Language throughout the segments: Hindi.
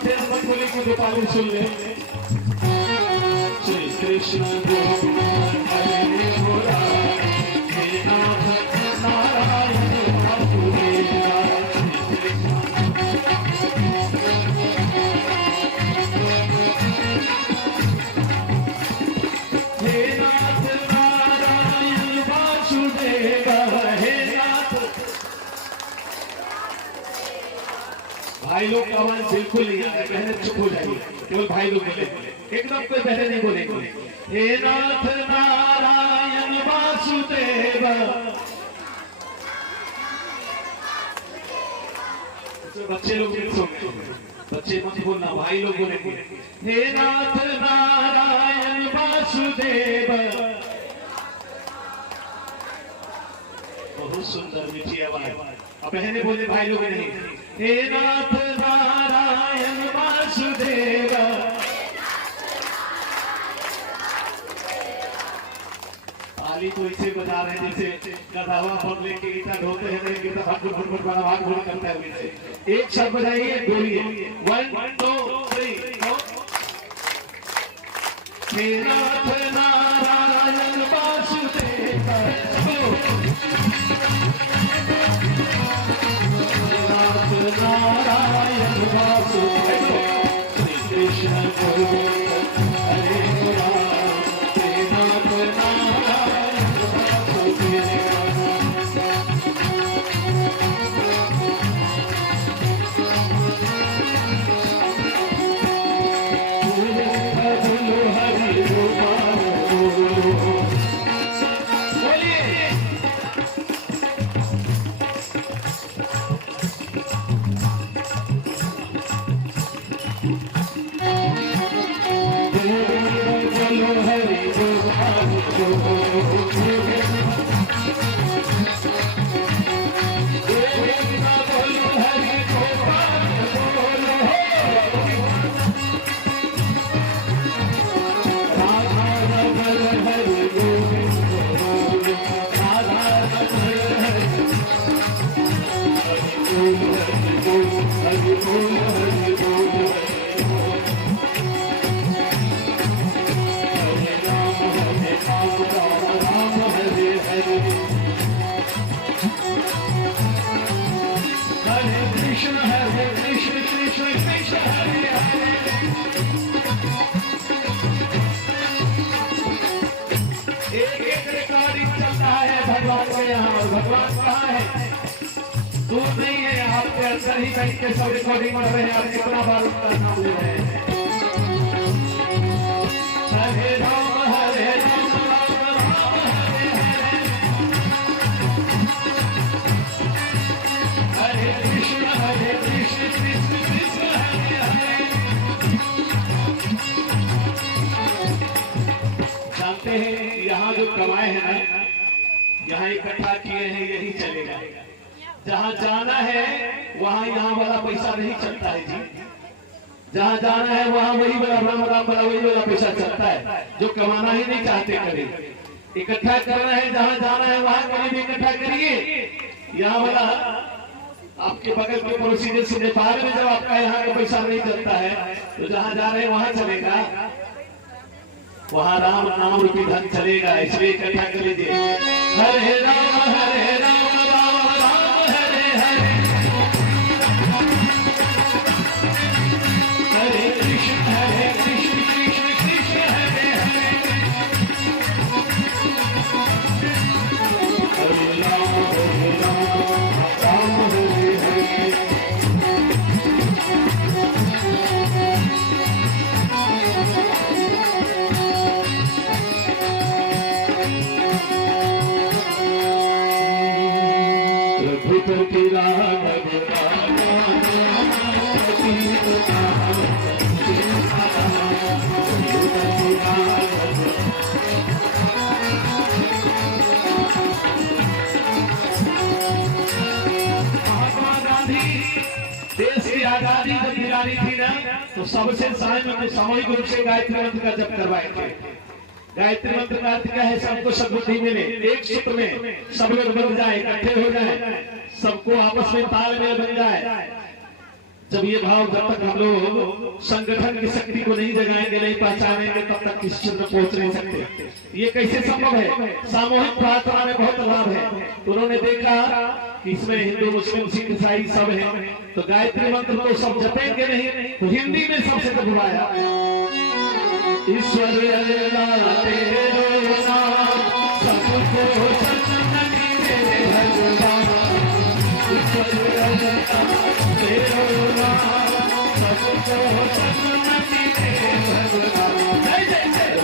साथ है मत बोले कि गोपाल सुन ले। श्री कृष्ण हरे मुरारी हे नाथ नारायण वासुदेवा। हे नाथ नारायण वासुदेवा हे नाथ। भाई लोग का आवाज बिल्कुल नहीं आ रहा, बहनें चुप हो जाइए, केवल भाई लोग बोले, एकदम कोई बहनें नहीं बोलेंगे। हे नाथ नारायण वासुदेव। बच्चे लोग भी सुन, बच्चे मत बोलना, भाई लोग बोलेंगे। हे नाथ नारायण वासुदेव। बहुत सुंदर मीठी आवाज। अब बहनें बोले, भाई लोग नहीं। हे नाथ नारायण वासुदेव। ताली तो इसे बजा रहे हैं जैसे गधावा पग लेके गीता ढोते हैं, गीता भाग भाग बड़ा भाग भाग करता है वैसे। एक शब्द बजाइए, बोलिए 1 2 3। हे नाथ नारायण वासुदेव। नारायण वासुदेव श्री कृष्ण हरे मुरारी हे नाथ नारायण वासुदेव। हरि कृष्ण कृष्ण कृष्ण हरे हरे। एक रिकॉर्डिंग चल रहा है भगवान के यहाँ। भगवान कहाँ है? दूर नहीं है, आपके अंदर ही बैठ के सब रिकॉर्डिंग कर रहे हैं। आप कितना बार उनका नाम ले रहे हैं। हरे राम हरे राम राम राम हरे हरे। हरे कृष्ण कृष्ण कृष्ण हरे हरे। जानते हैं यहाँ जो कमाए हैं ना, यहाँ इकट्ठा किए हैं, यही चलेगा। जहाँ जाना है वहाँ यहाँ वाला पैसा नहीं चलता है जी। जहाँ जाना है वहाँ वही वाला राम राम वाला वही वाला पैसा चलता है। जो कमाना ही नहीं चाहते करें, इकट्ठा करना है, जहाँ जाना है वहाँ कहीं भी इकट्ठा करिए। यहाँ वाला आपके बगल के पड़ोसी जैसे नेपाल में जब आपका यहाँ का पैसा नहीं चलता है, तो जहाँ जा रहे हैं वहाँ चलेगा, वहाँ राम नाम रूपी धन चलेगा। इसलिए इकट्ठा कर लीजिए। हरे राम राम राम हरे हरे। हरे कृष्ण कृष्ण कृष्ण हरे हरे। हरे राम राम हरे हरे। रघुपति राघव देश की आजादी जब दिलानी थी ना, तो सबसे सामूहिक रूप से गायत्री मंत्र का जप करवाए थे। गायत्री मंत्र का अर्थ क्या है? सबको सद्बुद्धि मिले, एक सूत्र में सब लोग बन जाए, इकट्ठे हो जाए, सबको आपस में तालमेल बन जाए। जब ये भाव जब तक हम लोग संगठन की शक्ति को नहीं जगाएंगे, नहीं पहचानेंगे, तब तक किसी चीज में पहुंच नहीं सकते। ये कैसे संभव है? सामूहिक प्रार्थना में बहुत लाभ है। उन्होंने देखा कि इसमें हिंदू, मुस्लिम, सिख, ईसाई सब हैं, तो गायत्री मंत्र तो सब जपेंगे नहीं, तो हिंदी में सबसे तो बुलाया, ईश्वर अल्लाह तेरो नाम सबको सन्मति दे भगवान, ईश्वर अल्लाह तेरो नाम सबको सन्मति दे भगवान। जय जय जय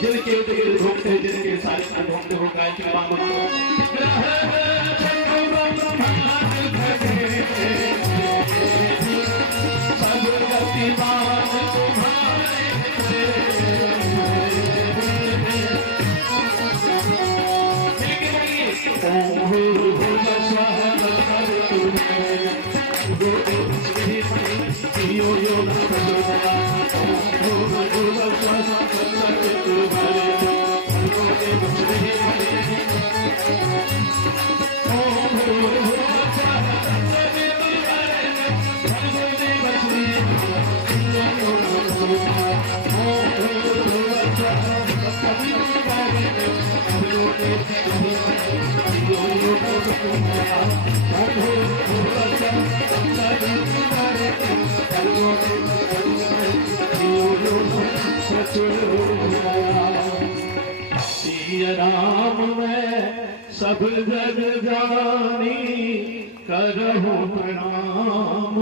जिनके घूमते हैं, जिनके सारे घूमते हो गायत्री राम मैं सब जग जानी करहु प्रणाम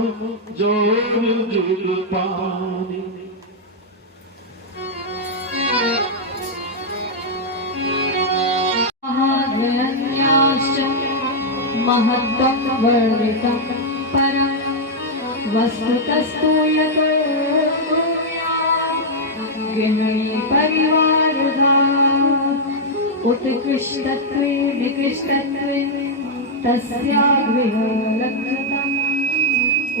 जोर जुग पानी। महत्त्वं वर्णितं परं वस्तुतस्तु यतो गृहिणी परिवारधा उत्कृष्टत्वे निकृष्टत्वे तस्याग्रह लक्षणम्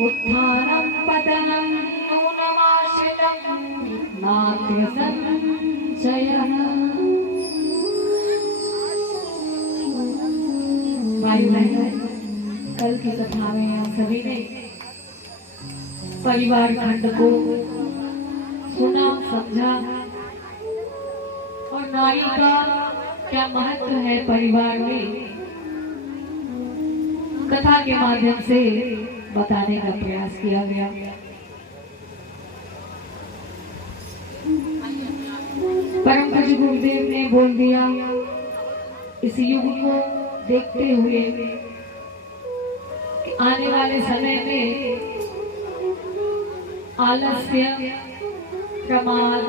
उत्थानं पतनं नूनमाश्रितं नात्र संशयः। भाई बहनों, कल की कथा में आप सभी ने परिवार खंड को सुना समझा और नारी का क्या महत्व है परिवार में कथा के माध्यम से बताने का प्रयास किया गया। परम पूज्य गुरुदेव ने बोल दिया, इस युग को देखते हुए कि आने वाले समय में आलस्य, प्रमाद,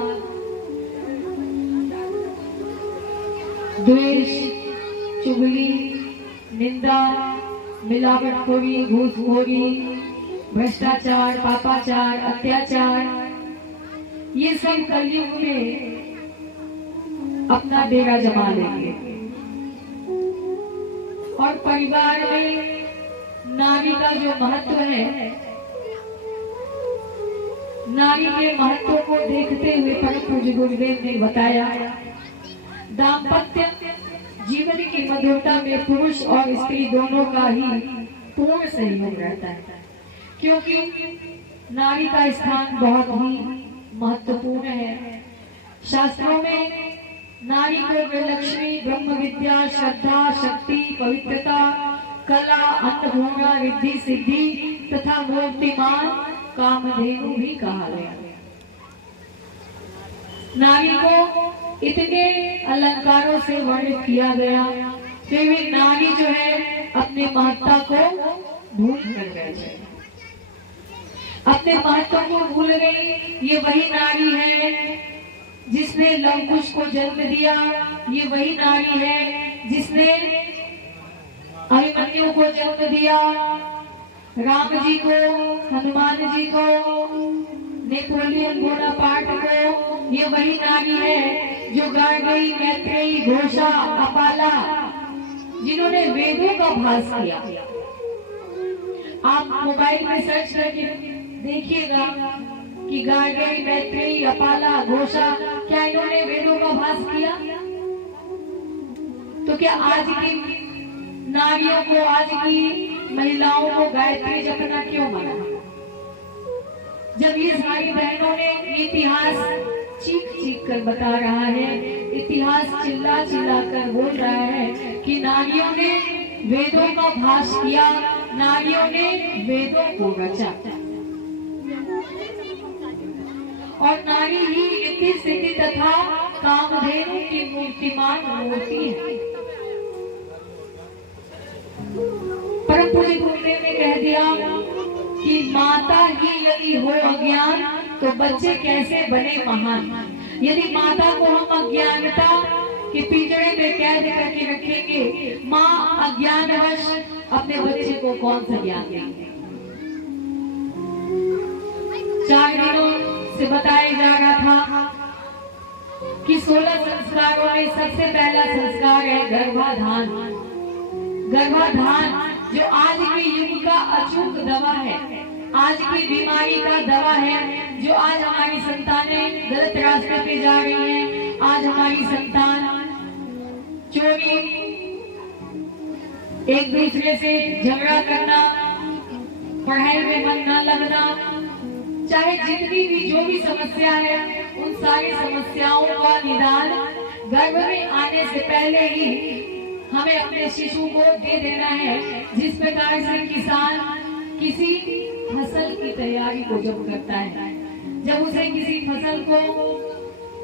द्वेष, चुगली, निंदा, मिलावटखोरी, घूसखोरी, भ्रष्टाचार, पापाचार, अत्याचार, ये सब कलयुग में अपना डेरा जमा लेंगे और परिवार में नारी का जो महत्व है, नारी के महत्व को देखते हुए परम पूज्य गुरुदेव ने बताया, दाम्पत्य जीवन की मधुरता में पुरुष और स्त्री दोनों का ही पूर्ण सहयोग रहता है, क्योंकि नारी का स्थान बहुत ही महत्वपूर्ण है। शास्त्रों में नारी को लक्ष्मी, ब्रह्म विद्या, श्रद्धा, शक्ति, पवित्रता, कला, अन्नपूर्णा, रिद्धि, सिद्धि तथा मूर्तिमान, कामधेनु भी कहा गया। नारी को इतने अलंकारों से वर्णित किया गया, फिर भी नारी जो है अपने महत्ता को भूल कर गई, अपने महत्व को भूल गई। ये वही नारी है जिसने लवकुश को जन्म दिया, ये वही नारी है जिसने अभिमन्यु को जन्म दिया, राम जी को, हनुमान जी को, नेपोलियन बोनापार्ट को। ये वही नारी है जो गार्गी, मैत्रेयी, घोषा, अपाला, जिन्होंने वेदों का भास किया। आप मोबाइल में सर्च करके देखिएगा कि गार्गी, मैत्रेयी, अपाला, घोषा, क्या इन्होंने वेदों का भास किया? तो क्या आज की नारियों को, आज की महिलाओं को गायत्री जपना क्यों मना? जब ये सारी बहनों ने इतिहास चीख चीख कर बता रहा है, इतिहास चिल्ला चिल्ला कर बोल रहा है कि नारियों ने वेदों का भास किया, नारियों ने वेदों को रचा और नारी ही इति सिद्धि तथा कामधेनु की मूर्तिमान मूर्ति है। परम पूज्य गुरुदेव ने कह दिया कि माता ही यदि हो अज्ञान तो बच्चे कैसे बने महान। यदि माता को हम अज्ञानता के पिंजरे में कैद करके रखेंगे, माँ अज्ञानवश अपने बच्चे को कौन सा ज्ञान देंगे? 4 दिनों से बताया जा रहा था कि 16 संस्कारों में सबसे पहला संस्कार है गर्भाधान। गर्भाधान जो आज के युग का अचूक दवा है, आज की बीमारी का दवा है, जो आज हमारी संतानें गलत रास्ते पे जा रही हैं। आज हमारी संतान चोरी, एक दूसरे से झगड़ा करना, पढ़ाई में मन न लगना, चाहे जितनी भी जो भी समस्या है, उन सारी समस्याओं का निदान गर्भ में आने से पहले ही हमें अपने शिशु को दे देना है। जिस प्रकार से किसान किसी फसल की तैयारी को जब करता है, जब उसे किसी फसल को,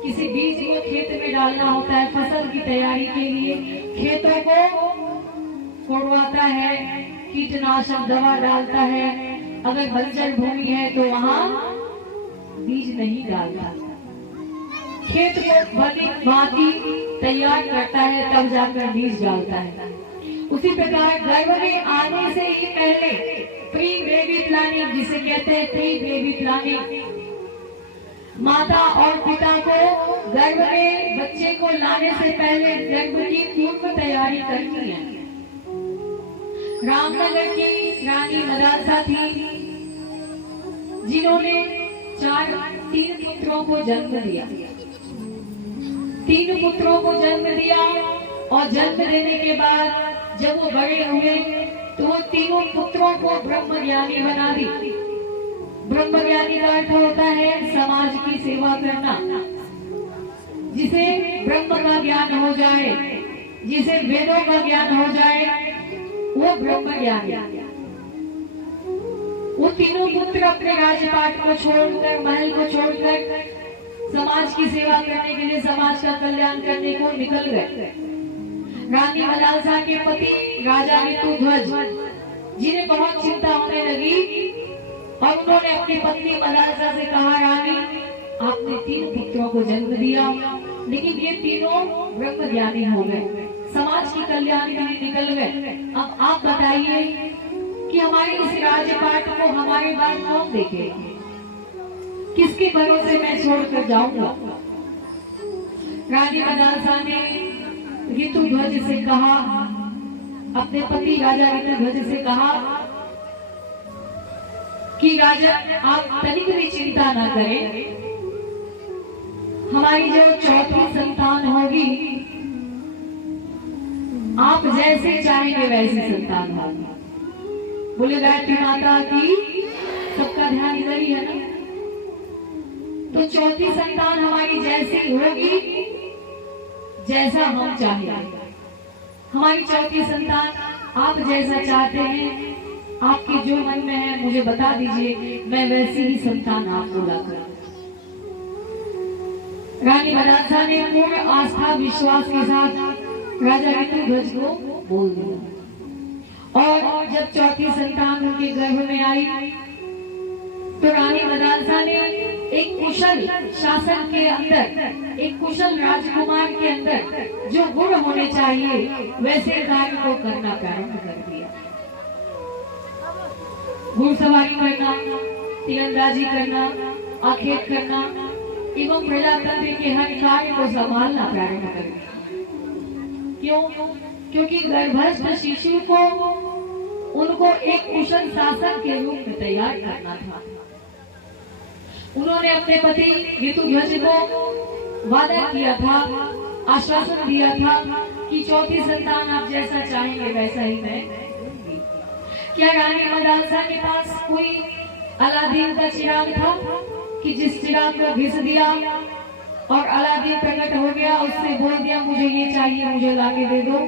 किसी बीज को खेत में डालना होता है, फसल की तैयारी के लिए खेतों को कोड़वाता है, कीटनाशक दवा डालता है, अगर बंजर भूमि है तो वहाँ बीज नहीं डालता, खेत को भली भांति तैयार करता है, तब जाकर बीज डालता है। उसी प्रकार गर्भ में आने से ही पहले प्री बेबी प्लानिंग, जिसे कहते हैं प्री बेबी प्लानिंग, माता और पिता को गर्भ में बच्चे को लाने से पहले गर्भ की पूर्व तैयारी करनी है। रामनगर की रानी मदालसा थी, जिन्होंने 3 पुत्रों को जन्म दिया। 3 पुत्रों को जन्म दिया और जन्म देने के बाद जब वो बड़े हुए तो वो तीनों पुत्रों को ब्रह्म ज्ञानी बना दी। ब्रह्मज्ञानी का अर्थ होता है समाज की सेवा करना। जिसे ब्रह्म का ज्ञान हो जाए, जिसे वेदों का ज्ञान हो जाए, वो ब्रह्मज्ञानी। वो तीनों पुत्र अपने राजपाट को छोड़कर, महल को छोड़कर समाज की सेवा करने के लिए, समाज का कल्याण करने को निकल गए। रानी मदालसा के पति राजा ऋतुध्वज, जिन्हें बहुत चिंता होने लगी, और उन्होंने अपनी पत्नी मदालसा से कहा, रानी आपने 3 पुत्रों को जन्म दिया, लेकिन ये तीनों ब्रह्म ज्ञानी हो गए, समाज की कल्याण के लिए निकल गए। अब आप बताइए कि हमारे इस राजपाट को हमारे बाद कौन देखेगा? किसके भरोसे मैं छोड़कर जाऊंगा? रानी मदालसा ने ऋतुध्वज से कहा, अपने पति राजा ऋतुध्वज से कहा कि राजा आप तनिक भी चिंता ना करें, हमारी जो 4थी संतान होगी, आप जैसे चाहेंगे वैसी संतान होगी। बोले गायत्री माता की सबका ध्यान इधर ही है ना, तो 4थी संतान हमारी जैसी होगी जैसा हम चाहेंगे। हमारी 4थी संतान आप जैसा चाहते हैं, आपके जो मन में है मुझे बता दीजिए, मैं वैसी ही संतान आपको लाकर। रानी मदालसा ने पूर्ण आस्था विश्वास के साथ राजा ऋतुध्वज को बोल दिया, और जब 4थी संतान उनके गर्भ में आई तो रानी मदालसा ने एक कुशल शासन के अंदर, एक कुशल राजकुमार के अंदर जो गुण होने चाहिए वैसे कार्य को करना प्रारंभ कर दिया। घुड़सवारी करना, तीरंदाजी करना, आखेट करना एवं प्रजातंत्र के हर कार्य को संभालना प्रारंभ कर दिया। क्यों? क्योंकि गर्भस्थ शिशु को उनको एक कुशल शासक के रूप में तैयार करना था। उन्होंने अपने पति ऋतुध्वज को वादा किया था, आश्वासन दिया था कि 4थी संतान आप जैसा चाहेंगे वैसा ही मैं दूंगी। क्या रानी मदालसा के पास कोई अलादीन का चिराग था कि जिस चिराग को घिस दिया और अलादीन प्रकट हो गया, उससे बोल दिया मुझे ये चाहिए, मुझे लाके दे दो?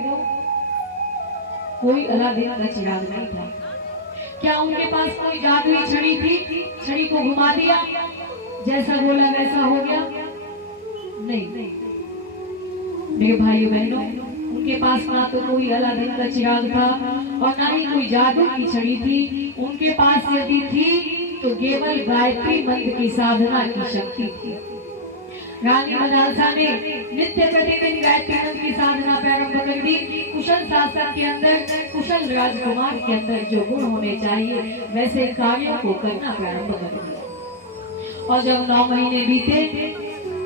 कोई अलादीन का चिराग नहीं था। क्या उनके पास कोई जादुई छड़ी थी? छड़ी को घुमा दिया, जैसा बोला वैसा हो गया? नहीं। मेरे भाई बहनों, उनके पास ना तो कोई अलादीन का चिराग था और ना ही कोई जादू की छड़ी थी। उनके पास यदि थी तो केवल गायत्री मंत्र की साधना की शक्ति थी। रानी मदालसा ने नित्य प्रतिदिन गायत्री मंत्र की साधना प्रारंभ कर दी। कुशल शासक के अंदर, कुशल राजकुमार के अंदर जो गुण होने चाहिए वैसे कार्यों को करना प्रारंभ कर दिया। और जब 9 महीने बीते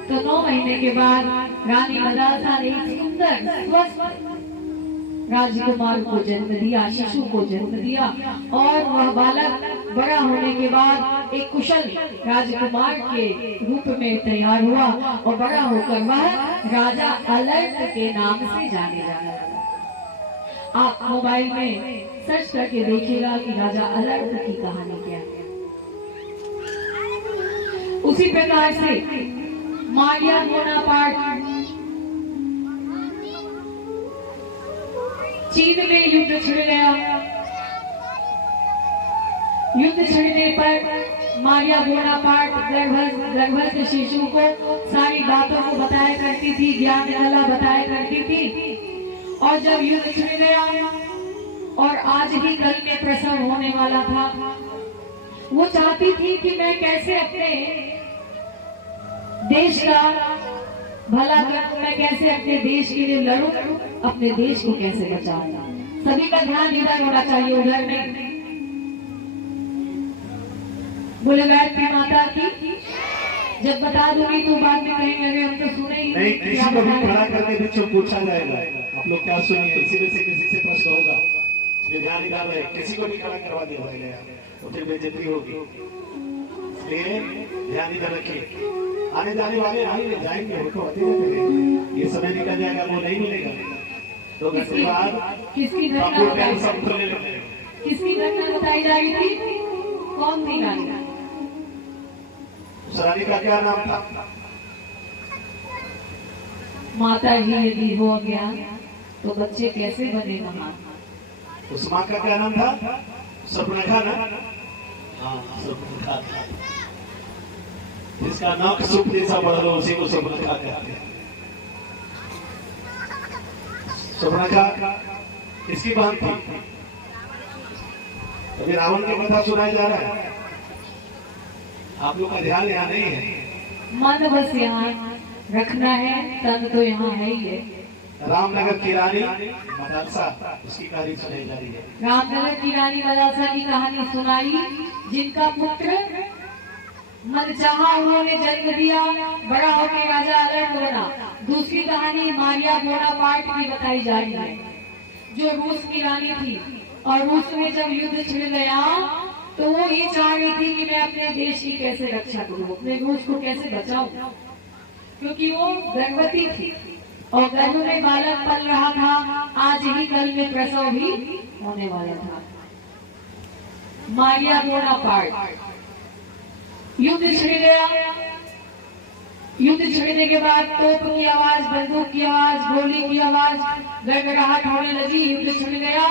तो 9 महीने के बाद रानी मदालसा ने एक सुंदर स्वस्थ राजकुमार को जन्म दिया, शिशु को जन्म दिया, और वह बालक बड़ा होने के बाद एक कुशल राजकुमार के रूप में तैयार हुआ और बड़ा होकर वह राजा अलर्ट के नाम से जाने जाने लगा। आप मोबाइल में सर्च करके देखिएगा कि राजा अलर्ट की कहानी क्या है। उसी प्रकार से मारिया बोनापार्ट चीन में युद्ध छिड़ गया। युद्ध छिड़ने पर मारिया बोनापार्ट गर्भस्थ शिशु को सारी बातों को बताया करती थी, ज्ञान कला बताया करती थी। और जब युद्ध छिड़ गया और आज ही कल में प्रसव होने वाला था, वो चाहती थी कि मैं कैसे अपने देश का भला करूं, मैं कैसे अपने देश के लिए लड़ूं, अपने देश को कैसे बचाऊं। सभी का ध्यान इधर होना चाहिए, उधर नहीं। बोले गायत्री माता की जब बता दूंगी तो बाद में कहेंगे अरे हम तो सुने ही नहीं। किसी को भी खड़ा करके बीच में पूछा जाएगा, आप लोग क्या सुनिए, इसी में से किसी से प्रश्न होगा, इसलिए ध्यान निकाल रहे। किसी को भी खड़ा करवा दिया जाएगा तो फिर बेइज्जती होगी, इसलिए ध्यान इधर रखिए। आने जाने वाले आएंगे जाएंगे, उनको ये समय निकल जाएगा, वो नहीं मिलेगा। 2 घंटे बाद किसकी घटना बताई जा रही थी? कौन थी रानी? रानी का क्या नाम था? माता ही यदि हो अज्ञान तो बच्चे कैसे बने महान। उस माँ का क्या नाम था? सुपर्णखा ना? हाँ, सुपर्णखा था। जिसका नाक सुपने सा बड़ा लो उसी को सुपर्णखा कहते हैं। सुपर्णखा किसकी बहन थी? अभी रावण की कथा सुनाई जा रहा है, आप लोग का ध्यान यहाँ नहीं है। मन बस यहाँ रखना है, तन तो यहाँ है ही है। रामनगर की रानी मदालसा, उसकी कहानी सुनाई जा रही है। रामनगर की रानी मदालसा की कहानी सुनाई, जिनका पुत्र मन चाहा उन्होंने जन्म दिया, बड़ा होकर राजा अलर्ट बना। दूसरी कहानी मारिया बोनापार्ट की बताई जा रही है, जो रूस की रानी थी, और रूस में जब युद्ध छिड़ गया तो वो ये चाह रही थी कि मैं अपने देश की कैसे रक्षा करूं, अपने रूस को कैसे बचाऊं, क्योंकि वो गर्भवती थी और गर्भ में बालक पल रहा था। आज ही कल में प्रसव भी होने वाला था। मारिया बोनापार्ट, युद्ध छिड़ गया। युद्ध छिड़ने के बाद तोप की आवाज, बंदूक की आवाज, गोली की आवाज, गड़गड़ाहट होने लगी। युद्ध छिड़ गया।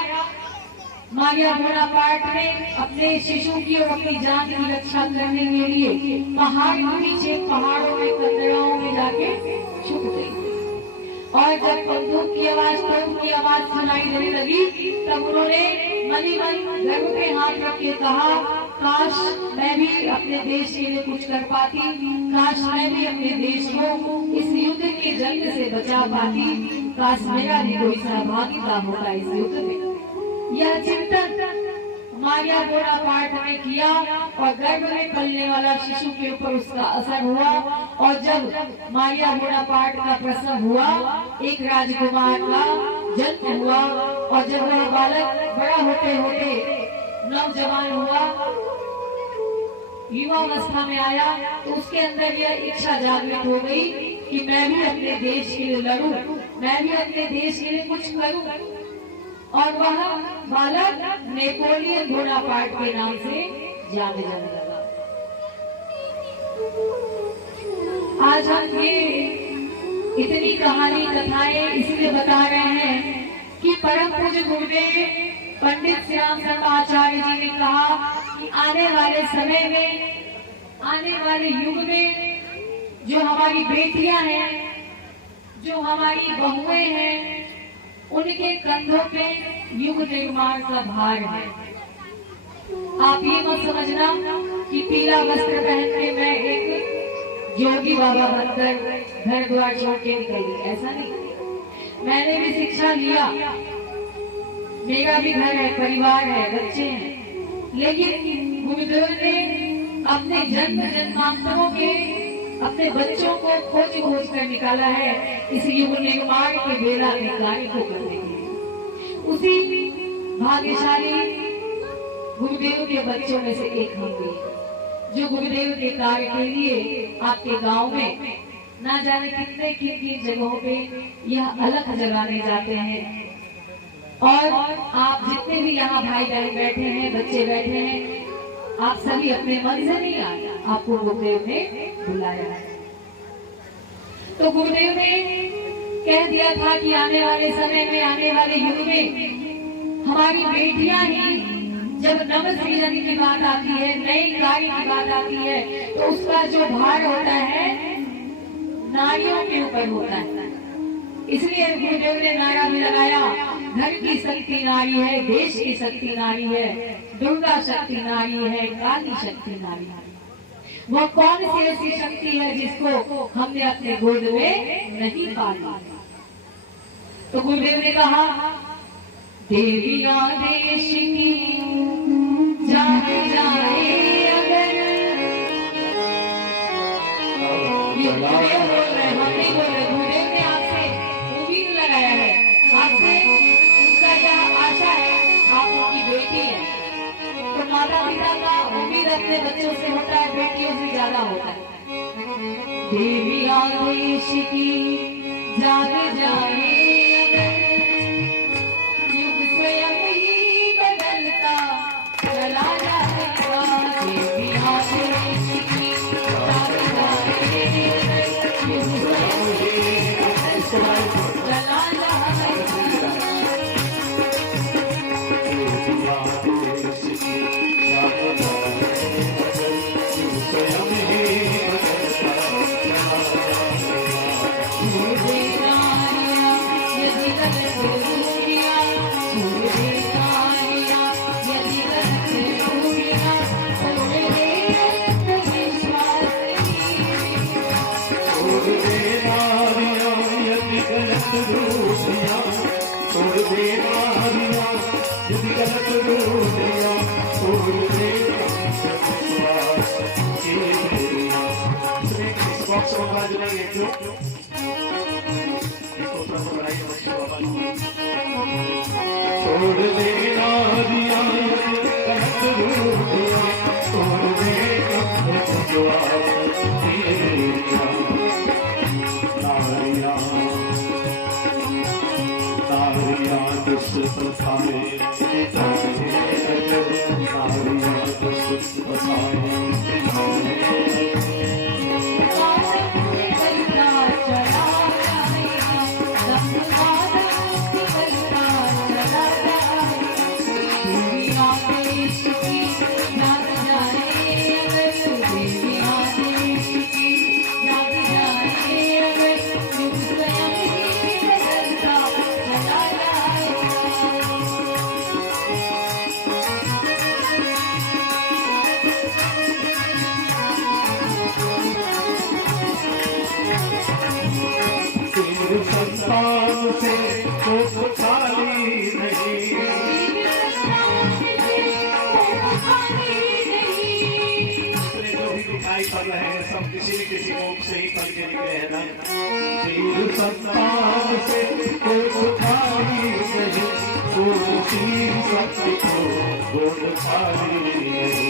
मारिया बोनापार्ट ने अपने शिशु की और अपनी जान की रक्षा करने के लिए पहाड़ के पीछे, पहाड़ों में, कंदराओं में जाके छुप गई। और जब बंदूक की आवाज, तोप की आवाज सुनाई देने लगी, तब उन्होंने मनी मन गर्भ पे हाथ रख के कहा, काश मैं भी अपने देश के लिए कुछ कर पाती, काश मैं भी अपने देश को इस युद्ध के जंग से बचा पाती, काश मेरा भी कोई सहभागिता होता इस युद्ध में। यह चिंतन मारिया बोनापार्ट ने किया और गर्भ में पलने वाला शिशु के ऊपर उसका असर हुआ। और जब मारिया बोनापार्ट का प्रसव हुआ, एक राजकुमार का जन्म हुआ, और जब वह बालक बड़ा होते होते नौजवान हुआ, युवा अवस्था में आया, तो उसके अंदर यह इच्छा जागृत हो गई कि मैं भी अपने देश के लिए लड़ूं, मैं भी अपने देश के लिए कुछ करूं। और वह बालक नेपोलियन बोनापार्ट के नाम से जाने जाने लगा। आज हम ये इतनी कहानी कथाएं इसलिए बता रहे हैं कि परम पूज्य गुरुदेव पंडित श्याम शर्माचार्य जी ने कहा कि आने वाले समय में, आने वाले युग में जो हमारी बेटियां हैं, जो हमारी बहुएं हैं, उनके कंधों पे युग निर्माण का भार है। आप ये मत समझना कि पीला वस्त्र पहन के मैं एक योगी बाबा बनकर घर द्वार छोड़ के निकल गई, ऐसा नहीं। मैंने भी शिक्षा लिया, मेरा भी घर है, परिवार है, बच्चे हैं, लेकिन गुरुदेव ने अपने जन्म जन्मांतरों के अपने बच्चों को खोज खोज कर निकाला है इस युग निर्माण के बेड़ा में कार्य को करने के लिए। उसी भाग्यशाली गुरुदेव के बच्चों में से एक हम भी, जो गुरुदेव के कार्य के लिए आपके गांव में ना जाने कितने किन जगहों पे यह अलग जगाने जाते हैं। और आप जितने भी यहाँ भाई बहन बैठे हैं, बच्चे बैठे हैं, आप सभी अपने मन से नहीं आए, आपको गुरुदेव ने बुलाया है। तो गुरुदेव ने कह दिया था कि आने वाले समय में, आने वाले युग में हमारी बेटियां ही, जब नव सृजन की बात आती है, नई कार्य की बात आती है, तो उसका जो भार होता है नारियों के ऊपर होता है। इसलिए गुरुदेव ने नारा भी लगाया, घर की शक्ति नारी है, देश की शक्ति नारी है, दुर्गा शक्ति नारी है, काली शक्ति नारी है। वो कौन सी ऐसी शक्ति है जिसको हमने अपने गोद में नहीं पाला? तो गुरुदेव ने कहा, देवियां देश की जाने जाए अगर, गुरुदेव ने आपसे उम्मीद लगाया है, आपसे उनका क्या आशा है, आप उनकी बेटी है। तो माता पिता का उम्मीद अपने बच्चों से होता है, बेटियों से ज्यादा होता है। देवियां देश की जाग जाए अगर, युग स्वयं ही बदलता चला जाएगा। देवियां देश की जाग दे नारियां यदि गलत रूठियां, छोड़ दे नारियां यदि गलत रूठियां, छोड़ दे विश्वास की दूरियां। इस बॉक्स को बजाएंगे क्यों? इसको थोड़ा सा बनाइए बच्चे बाबा। छोड़ दे नारियां यदि गलत रूठियां, छोड़ दे विश्वास की दूरियां। नारियां नारियां दुष्ट प्रथाएं मिटाए, नारियां दुष्ट प्रथाएं मिटाए। संतान से तो खाली नहीं, जो भी दिखाई पड़ रहे हैं सब किसी न किसी मुख से ही पढ़ के निकले हैं ना। तीर संतान से तो खाली नहीं, कोई शक्ति को गोद खाली नहीं।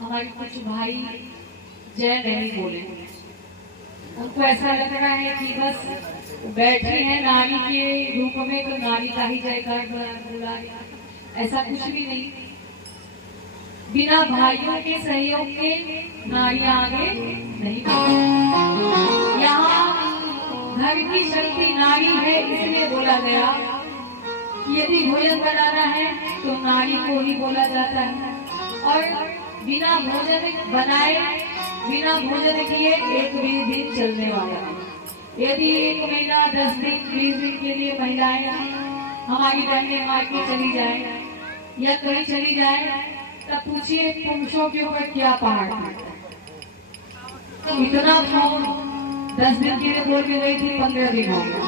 हमारे कुछ भाई जय नहीं बोले, उनको ऐसा लग रहा है कि बस बैठे हैं नारी के रूप में तो नारी का ही जयकार बोला। ऐसा कुछ भी नहीं। बिना भाइयों के सहयोग के नारियां आगे नहीं बढ़ती। यहाँ घर की शक्ति नारी है, इसलिए बोला गया कि यदि भोजन बनाना है तो नारी को ही बोला जाता है। और बिना भोजन बनाए, बिना भोजन किए एक भी दिन चलने वाला है। यदि 1 महीना 10 दिन 20 दिन के लिए महिलाएं हमारी बहनें मायके चली जाए या कहीं चली जाए, तब पूछिए पुरुषों के ऊपर क्या पहाड़ है। इतना फोन 10 दिन के लिए बोल के गई थी, 15 दिन हो गए।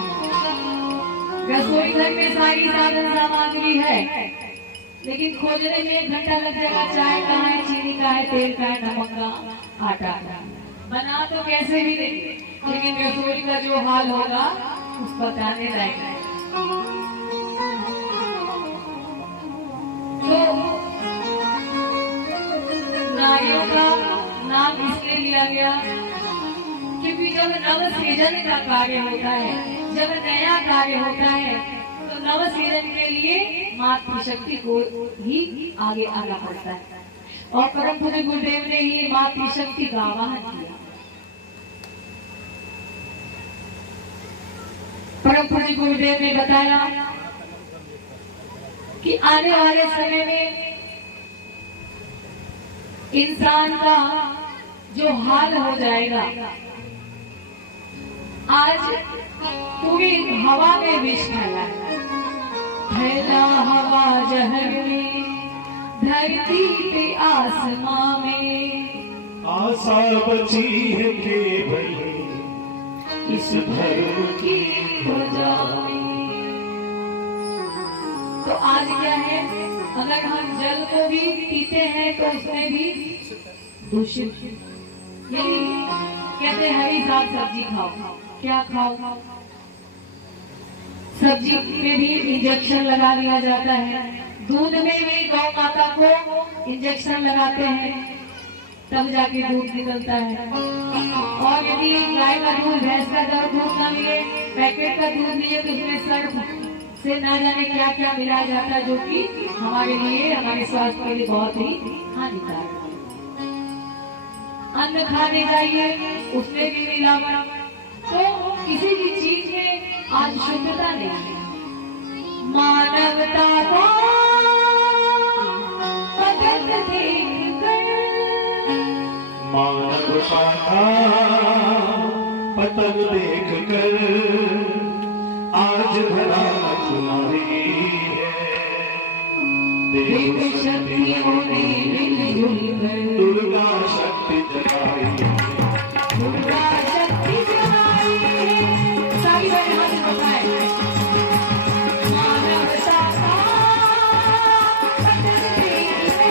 रसोई घर में सारी साधन सामग्री है, लेकिन खोजने में 1 घंटा लग जाएगा। चाय कहाँ है, चीनी कहाँ है, तेल कहाँ है, नमक का आटा बना तो कैसे भी नहीं, लेकिन रसोई का जो हाल होगा उस बताने लायक है। तो नारियों का नाम इसलिए लिया गया क्योंकि जब नव सृजन का कार्य होता है, जब नया कार्य होता है, तो नव सृजन के लिए मातृशक्ति को ही आगे आना पड़ता है। और परम पूज्य गुरुदेव ने ही मातृशक्ति का आवाहन किया। परम पूज्य गुरुदेव ने बताया कि आने वाले समय में इंसान का जो हाल हो जाएगा, आज पूरी हवा में विष फैला है, फैला हवा जहर में, धरती पे आसमां में, आशा बची है केवल इस धर्म की ध्वजा में। तो आज क्या है, अगर हम जल को भी पीते हैं तो उसमें भी दूषित, यही कहते हैं हरी साग सब्जी खाओ। क्या खाओ? सब्जी में भी इंजेक्शन लगा दिया जाता है, दूध में भी गौ माता को इंजेक्शन लगाते हैं, तब जाके दूध निकलता है। और यदि गाय का दूध, भैंस का दूध ना लिए, पैकेट का दूध लिए, तो उसमें सर्फ से ना जाने क्या क्या मिलाया जाता है, जो कि हमारे लिए, हमारे स्वास्थ्य के लिए बहुत ही हानिकारक है। अन्न खाने जाइए, उसमें भी मिलावट। तो किसी भी चीज में आज शुद्धता नहीं है। मानवता को पतन देखकर, मानवता का पतन देखकर आज भरा तुम्हारी है। देव शक्तियों ने मिलजुल कर दुर्गा शक्ति जगाई, दुर्गा शक्ति जगाई है। सारी बहन हाथ उठाए। मानवता का पतन देखकर,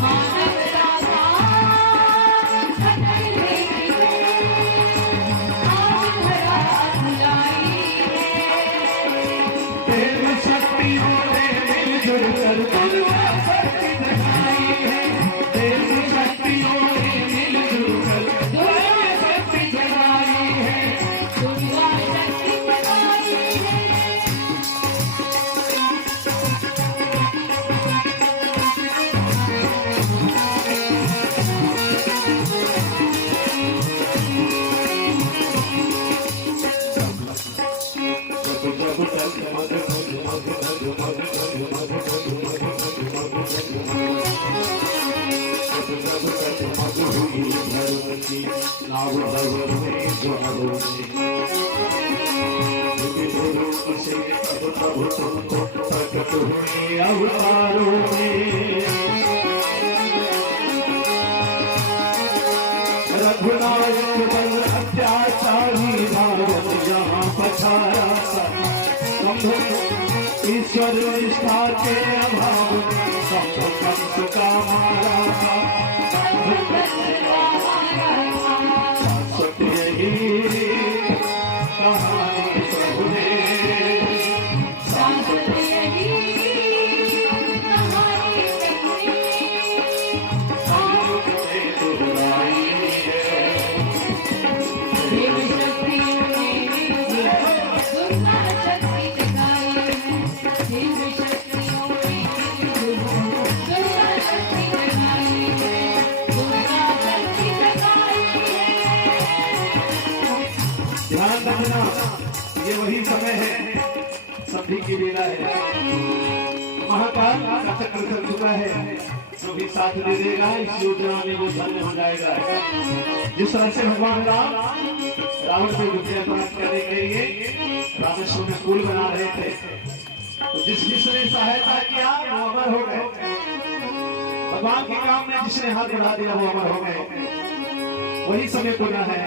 मानवता का पतन देखकर आज भरा धुलाई है। देव शक्तियों ने मिलजुल कर दुर्गा शक्ति जगाई है। देव शक्तियों ने मिलजुल कर दुर्गा शक्ति जगाई है, दुर्गा शक्ति जगाई है। अवतारों में रघुनायक बन अत्याचारी भारत यहाँ पछाया था। ईश्वर निष्ठा के अभाव कंस का मारा था। सत्य ही कहानी प्रभु ने ध्यान रखना, ये वही समय है, सभी की लीला है। महाकाल का चक्र चल चुका है, जो भी साथ दे देगा इस योजना में वो धन्य हो जाएगा। जिस तरह से भगवान राम रावण से विजय प्राप्त करने के लिए रामेश्वर में पुल बना रहे थे, तो जिसने सहायता किया वो अमर हो गए। भगवान के काम में जिसने हाथ बढ़ा दिया वो अमर हो गए। वही समय को ना है।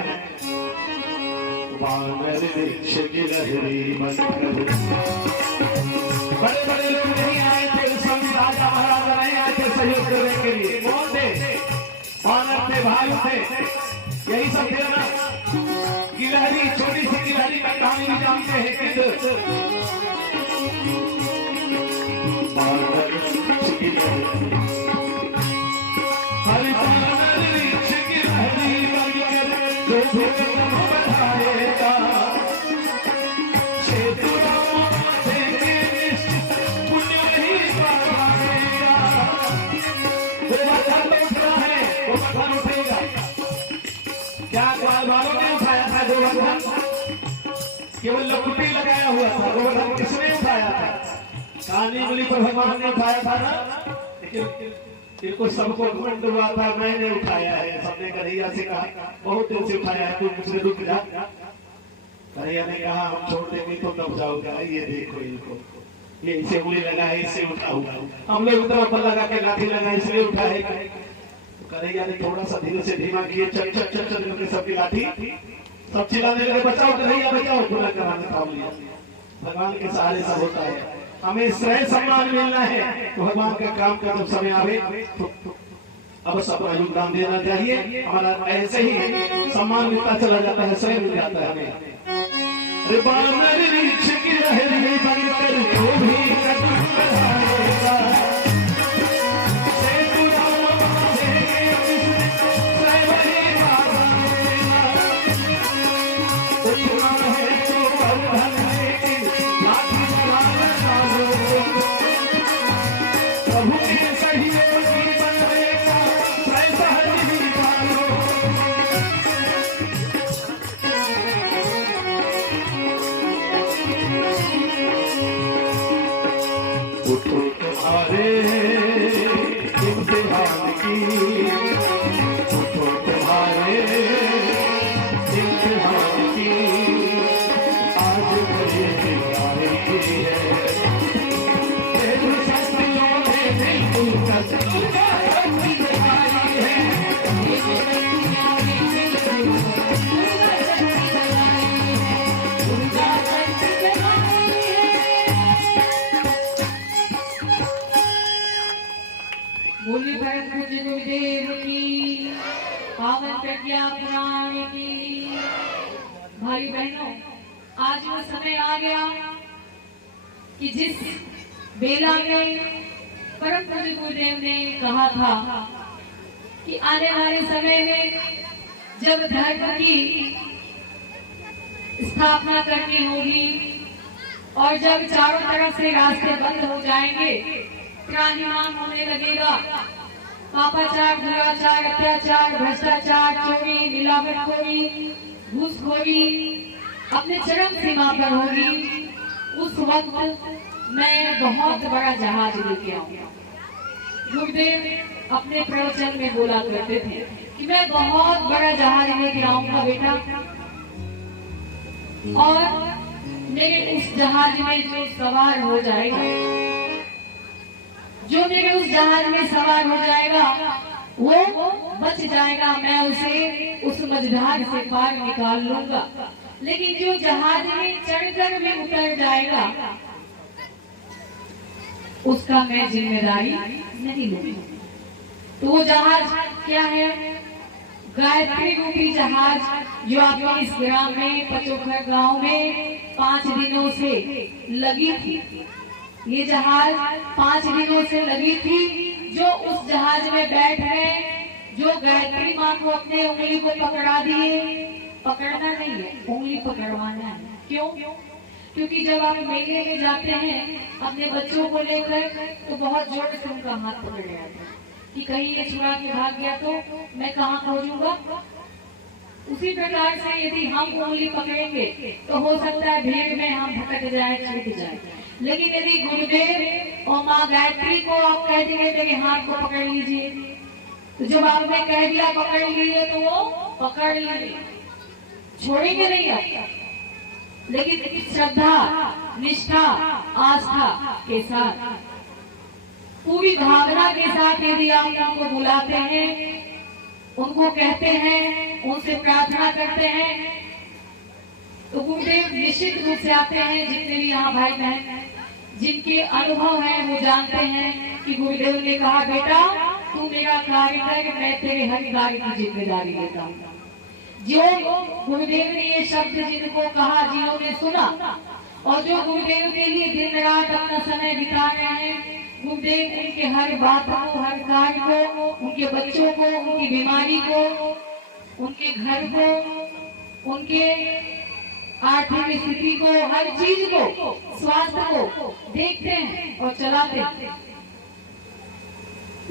बड़े बड़े लोग नहीं आए थे, संविधान का महाराजा नहीं आए थे सहयोग करने के लिए। कौन थे? मानव थे, भाई थे, यही सब थे ना। गिलहरी, छोटी सी गिलहरी का कहानी भी जानते हैं। क्या ग्वालों ने उठाया था गोवर्धन? केवल लकुटी लगाया हुआ था। गोवर्धन किसने उठाया था? कानी उंगली पर भगवान ने उठाया था ना। लेकिन इनको सबको घमंड हुआ था, मैंने उठाया है। सबने कन्हैया से कहा बहुत दिन से उठाया है, तू मुझसे रुक जा। कन्हैया ने कहा हम छोड़ देंगे तो तब जाओगा। ये देखो इनको, ये इसे उंगली लगा है, इससे उठा हुआ। हम लोग उधर ऊपर लगा के लाठी लगा इसलिए उठा है। कन्हैया ने थोड़ा सा धीरे से धीमा किए, चल चल चल चल करके सबकी लाठी, सब चिल्लाने लगे बचाओ कन्हैया बचाओ। खुला कराने थाम लिया। भगवान के सहारे सब होता है। हमें श्रेय सम्मान मिलना है तो भगवान का काम का जब समय आवे तो अवश्य अपना योगदान देना चाहिए। हमारा ऐसे ही सम्मान मिलता चला जाता है, श्रेय मिल जाता है हमें। प्रभु के सहयोगी बनेगा, पैसा नहीं पालो। उठो तुम्हारे इम्तिहान की, उठो तुम्हारे इम्तिहान की, आज बड़ी आएगी है। शक्तियों ने बिल्कुल शक्ति दिखाई है। बोली परम पूज्य गुरुदेव की, पावन प्रज्ञा पुराण की। भाई बहनों, आज वो समय आ गया कि जिस बेला में परम पूज्य गुरुदेव ने कहा था कि आने वाले समय में जब धर्म की स्थापना करनी होगी और जब चारों तरफ से रास्ते बंद हो जाएंगे, त्राहिमाम होने लगेगा, पापाचार, दुराचार, अत्याचार, भ्रष्टाचार, चोरी, मिलावटखोरी, घूसखोरी अपने चरम सीमा पर होगी, उस वक्त मैं बहुत बड़ा जहाज लेके आऊंगा। गुरुदेव अपने प्रवचन में बोला करते थे कि मैं बहुत बड़ा जहाज लेके आऊंगा बेटा, और मेरे उस जहाज में जो सवार हो जाएगा, जो मेरे उस जहाज में सवार हो जाएगा वो बच जाएगा, मैं उसे उस मझधार से पार निकाल लूंगा। लेकिन जो जहाज में चढ़कर में उतर जाएगा उसका मैं जिम्मेदारी नहीं लूंगी। तो वो जहाज क्या है? गायत्री रूपी जहाज, जो आपके इस ग्राम में, पचोखर गांव में 5 दिनों से लगी थी। ये जहाज 5 दिनों से लगी थी। जो उस जहाज में बैठ गए, जो गायत्री माँ को अपने उंगली को पकड़ा दिए, पकड़ना नहीं है, उंगली पकड़वाना है। क्यों? क्योंकि जब आप मेले में जाते हैं अपने बच्चों को लेकर, तो बहुत जोर से उनका हाथ पकड़ जाता है कि कहीं ये चुरा के भाग गया तो मैं कहाँ खोजूंगा। उसी प्रकार से यदि हम उंगली पकड़ेंगे तो हो सकता है भीड़ में हम भटक जाए, छूट जाए। लेकिन यदि गुरुदेव और माँ गायत्री को आप कह देंगे मेरे हाथ को पकड़ लीजिए, तो जब आपने कह दिया पकड़ लीजिए तो वो पकड़ लीजिए, छोड़ेंगे नहीं आप। लेकिन श्रद्धा, निष्ठा, आस्था के साथ, पूरी भावना के साथ यदि आप उनको बुलाते हैं, उनको कहते हैं, उनसे प्रार्थना करते हैं, तो गुरुदेव निश्चित रूप से आते हैं। जितने भी यहाँ भाई बहन जिनके अनुभव हैं वो जानते हैं कि गुरुदेव ने कहा बेटा तू मेरा कार्य कर, मैं तेरे हर कार्य की जिम्मेदारी लेता हूँ। जो गुरुदेव ने ये शब्द जिनको कहा, जिन्होंने सुना और जो गुरुदेव के लिए दिन रात अपना समय बिता रहे हैं, गुरुदेव उनके हर बात को, हर कार्य को, उनके बच्चों को, उनकी बीमारी को, उनके घर को, उनके आर्थिक स्थिति को, हर चीज को, स्वास्थ्य को देखते हैं और चलाते हैं।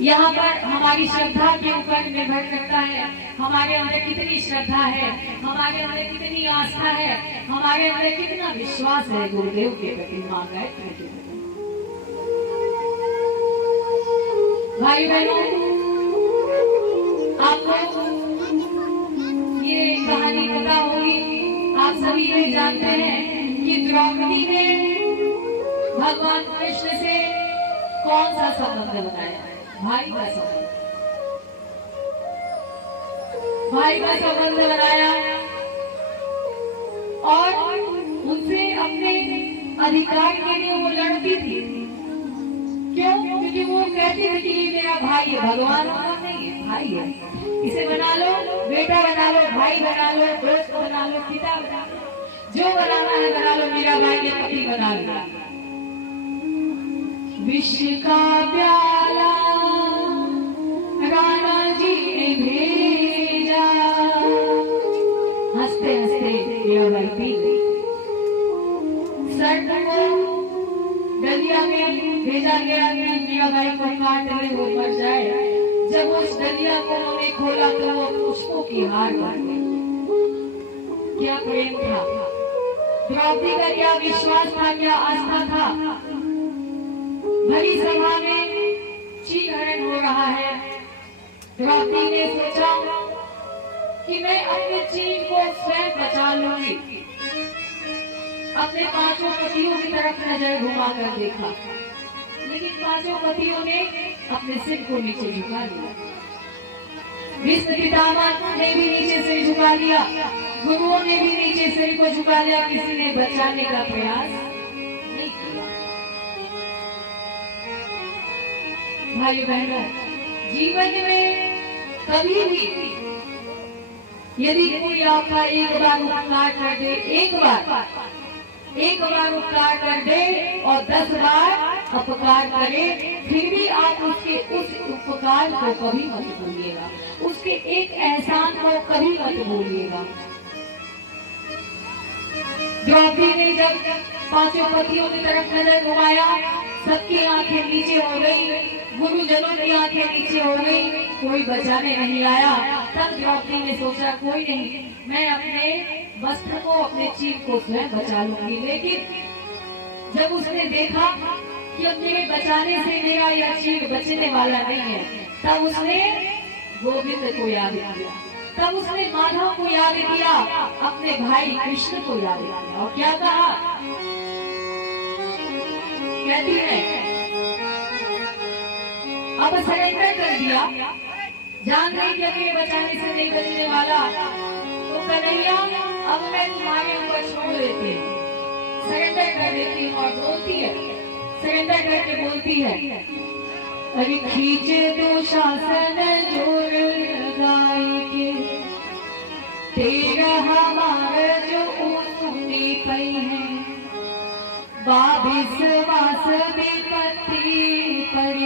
यहाँ पर हमारी श्रद्धा के ऊपर निर्भर करता है, हमारे अंदर कितनी श्रद्धा है, हमारे अंदर कितनी आस्था है, हमारे अंदर कितना विश्वास है गुरुदेव के प्रति, मां गायत्री के प्रति। भाई बहनों, आपको ये कहानी पता होगी, आप सभी ये जानते हैं कि द्रौपदी ने भगवान कृष्ण से कौन सा संबंध बनाया? भाई का संबंध, भाई का संबंध बनाया और उनसे अपने अधिकार के लिए वो लड़ती थी। क्यों? क्योंकि वो कहती थी कि मेरा भाई है, भगवान का नहीं है, भाई है, इसे बना लो, बेटा बना लो, भाई बना लो, दोस्त बना लो, पिता बना लो, जो बनाना है बना लो, मेरा भाई के पति बना लो। विष का प्याला राणा जी ने भेजा, हंसते हंसते मीराबाई पी गई। शर्त को डलिया में भेजा गया कि मीराबाई को काट ले वो मर जाए। जब उस डलिया को उन्होंने खोला तो वो पुष्पों की हार बन गई। क्या प्रेम था, द्रौपदी का क्या विश्वास था, क्या आस्था था। भरी सभा में चीरहरण हो रहा है। द्रौपदी ने सोचा कि मैं अपने चीर को स्वयं बचा लूंगी। अपने पांचों पतियों की तरफ नजर घुमाकर देखा, लेकिन पांचों पतियों ने अपने सिर को नीचे झुका लिया। भीष्म पितामह ने भी नीचे सिर झुका लिया, गुरुओं ने भी नीचे सिर को झुका लिया। किसी ने बचाने का प्रयास नहीं किया। भाई बहनों, जीवन में कभी भी यदि कोई आपका एक बार उपकार कर दे, एक बार उपकार कर दे और 10 बार अपकार करे, फिर भी आप उसके उस उपकार को कभी मत भूलिएगा, उसके एक एहसान को कभी मत भूलिएगा। द्रौपदी ने जब पांचों पतियों की तरफ नजर घुमाया, सबकी आंखें नीचे हो गई, गुरुजनों की आंखें नीचे हो गई, कोई बचाने नहीं आया। तब द्रौपदी ने सोचा कोई नहीं, मैं अपने वस्त्र को, अपने चीर को स्वयं बचा लूंगी। लेकिन जब उसने देखा कि अब मेरे बचाने से मेरा यह चीर बचने वाला नहीं है, तब उसने गोविंद को याद किया, तब उसने माधव को याद किया, अपने भाई कृष्ण को याद किया। और क्या कहा, कहती है अब सरेंडर कर दिया, जान रही कि मेरे बचाने से नहीं बचने वाला, तो कन्हैया अब मैं तुम्हारे ऊपर छोड़ देती हूँ, सरेंडर कर देती हूँ। और बोलती है, सरेंडर करके बोलती है, अरे खींच दो शासन जोर लगाई के, तेरा हमारा जो सुनी पई है, बाबिस वास विपत्ति पर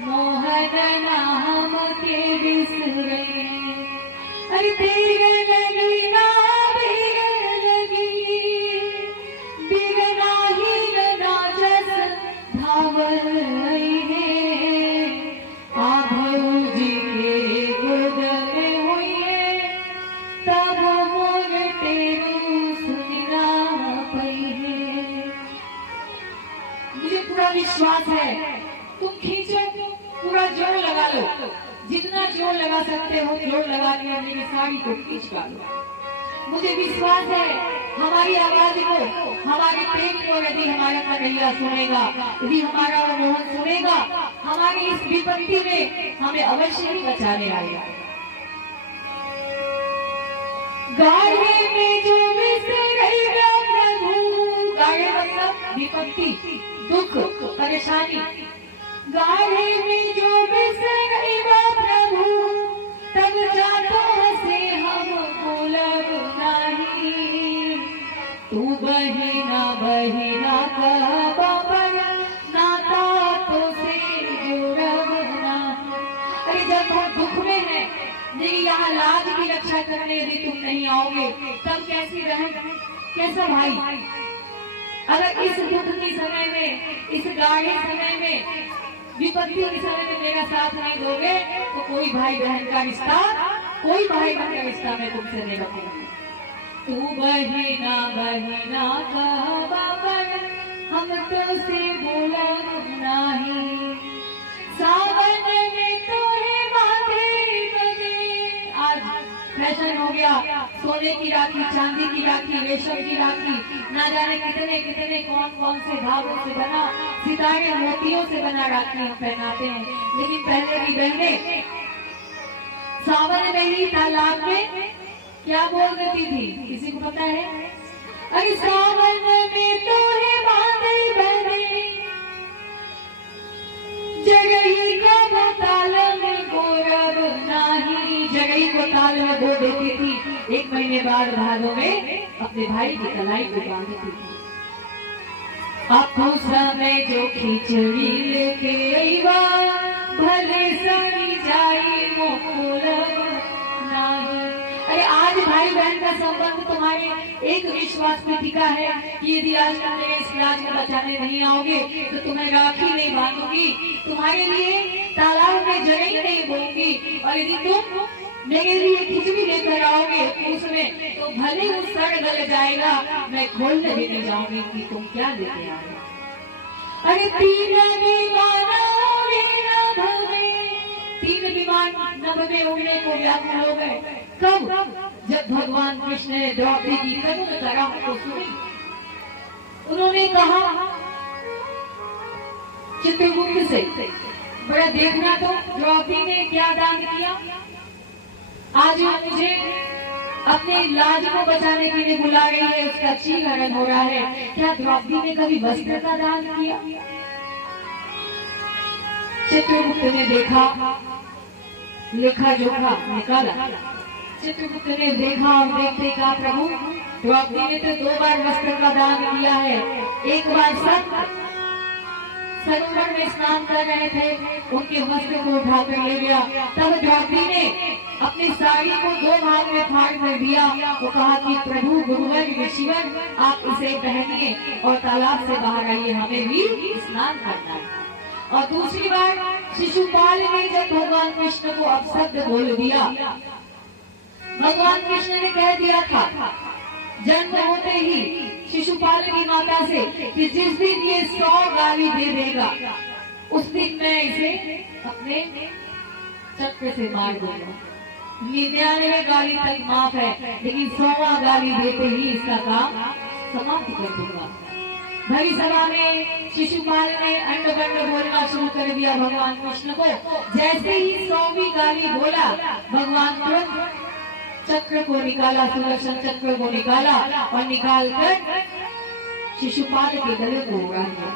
मोहन नाम के बिसरे। अरे देर लगी ना देर लगी, देर नाही राजस धावल है, आभौजी के गोद में हुई है, तब मोर तेरू सुनना पई है। मुझे पूरा विश्वास है, तुम खींचो, पूरा जोर लगा लो, जितना जोर लगा सकते हो जोर लगा के मेरी साड़ी को खींच डालो। मुझे विश्वास है हमारी आवाज को, हमारे प्रेम को यदि हमारा कन्हैया सुनेगा, यदि हमारा मोहन सुनेगा, हमारी इस विपत्ति में हमें अवश्य ही बचाने आएगा। गाढ़े में जो बिसरेगा प्रभु, गाढ़े मतलब विपत्ति, दुख, परेशानी, गाढ़े में जो बिसरेगा प्रभु, तब जातों से हम बोलब नहीं, तू बहिना बहिना कहबा पर नाता तो से जोड़ब ना। अरे जब हम दुख में है, यदि यहाँ लाज की रक्षा करने यदि तुम नहीं आओगे, तब कैसी रहेगा, कैसा भाई। अगर इस दुख के समय में, इस गाढ़े समय में, विपत्ति के समय में मेरा साथ नहीं दोगे, तो कोई भाई बहन का रिश्ता, कोई भाई बहन का रिश्ता मैं तुमसे नहीं रखूंगी। तू बहिना बहिना कहबा पर हम तो से बोलब नहीं, सावन में तोरे माथे बजे। आज फैशन हो गया, सोने की राखी, चांदी की राखी, रेशम की राखी, ना जाने कितने कितने कौन कौन से धागों से बना, सितारे मोतियों से बना राखी हम पहनाते हैं। लेकिन पहले की बहनें सावन में ही तालाब में क्या बोल देती थी, किसी को पता है? अरे सावन में तो है बांधे बहने, जगही का ताल में गौरव नाही, जगही को ताल में गो देती थी। 1 महीने बाद भादों में अपने भाई की कलाई को बांधती थी। आपको समय जो खिचड़ी लेके आईवा, भले सनी जाई मोकोलब नाही। अरे आज भाई बहन का संबंध तो तुम्हारे एक विश्वास में टिका है कि यदि आज तुम मेरे इस लाज को बचाने नहीं आओगे तो तुम्हें राखी नहीं बांधूंगी, तुम्हारे लिए तालाब में जनेऊ नहीं बोऊंगी, और यदि तुम मेरे लिए खिचड़ी लेकर आओगे उसमें तो भले वो सड़ गल जाएगा, मैं खोलने भी नहीं जाऊंगी कि तुम क्या लेके आए। अरे तीन विमान नभ में उड़ने को व्याकुल हो गए। कब? जब भगवान कृष्ण ने द्रौपदी की करुण तरह को सुनी। उन्होंने कहा चित्रगुप्त से, बड़ा देखना तो द्रौपदी ने क्या दान किया। आज मुझे अपने लाज को बचाने के लिए बुला रही है, उसका चीरहरण हो रहा है। क्या द्रौपदी ने कभी वस्त्र का दान किया? चित्रगुप्त ने देखा, लेखा जोखा निकाला। चित्रगुप्त ने देखा और देखते कहा, प्रभु द्रौपदी ने तो 2 बार वस्त्र का दान किया है। एक बार सरोवर में स्नान कर रहे थे, उनके वस्त्र को उठाकर ले गया। तब द्रौपदी ने अपनी साड़ी को 2 भाग में फाड़ कर दिया। वो कहा कि प्रभु गुरुवर ऋषिवर आप इसे पहनिए और तालाब से बाहर आइए, हमें भी स्नान करना है। और दूसरी बार शिशुपाल ने जब भगवान कृष्ण को अपशब्द बोल दिया, भगवान कृष्ण ने कह दिया था जन्म होते ही शिशुपाल की माता से कि जिस दिन ये 100 गाली दे देगा उस दिन मैं इसे अपने चक्र से मार दूंगा। 99 गाली तक माफ है, लेकिन 100वां गाली देते ही इसका काम समाप्त कर दूंगा। भरी सभा में शिशुपाल ने अंडबंड बोलना शुरू कर दिया भगवान कृष्ण को। जैसे ही 100वीं गाली बोला, भगवान तुरंत चक्र को निकाला, सुदर्शन चक्र को निकाला और निकालकर शिशुपाल के गले को उड़ा दिया।